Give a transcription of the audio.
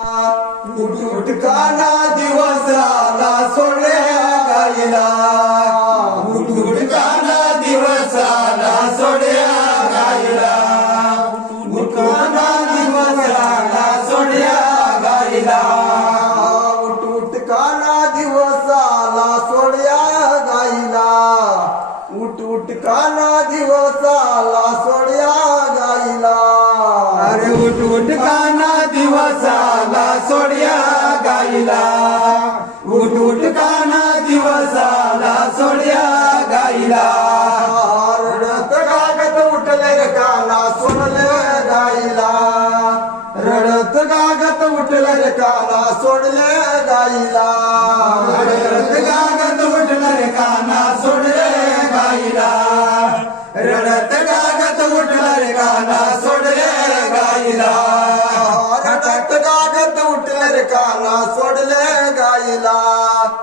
उठ काना दिवस आला सोड्या गाईला. उठ काना दिवस आला सोड्या गाईला. उठ दिवस आला सोड्या गाईला. उठकाना काना दिवस आला सोड्या गाईला. उठ काना दिवस उठ उठ काना दिवस आला सोड्या गाईला. उठ उठ काना दिवस आला सोड्या गाईला. रडत गागत उठले काला सोडले गाईला. रडत गागत उठले काला सोडले गाईला. रडत गागत उठले काना सोडले गाईला. रडत गागत उठले रे काना सोडले गाईला रडत गागत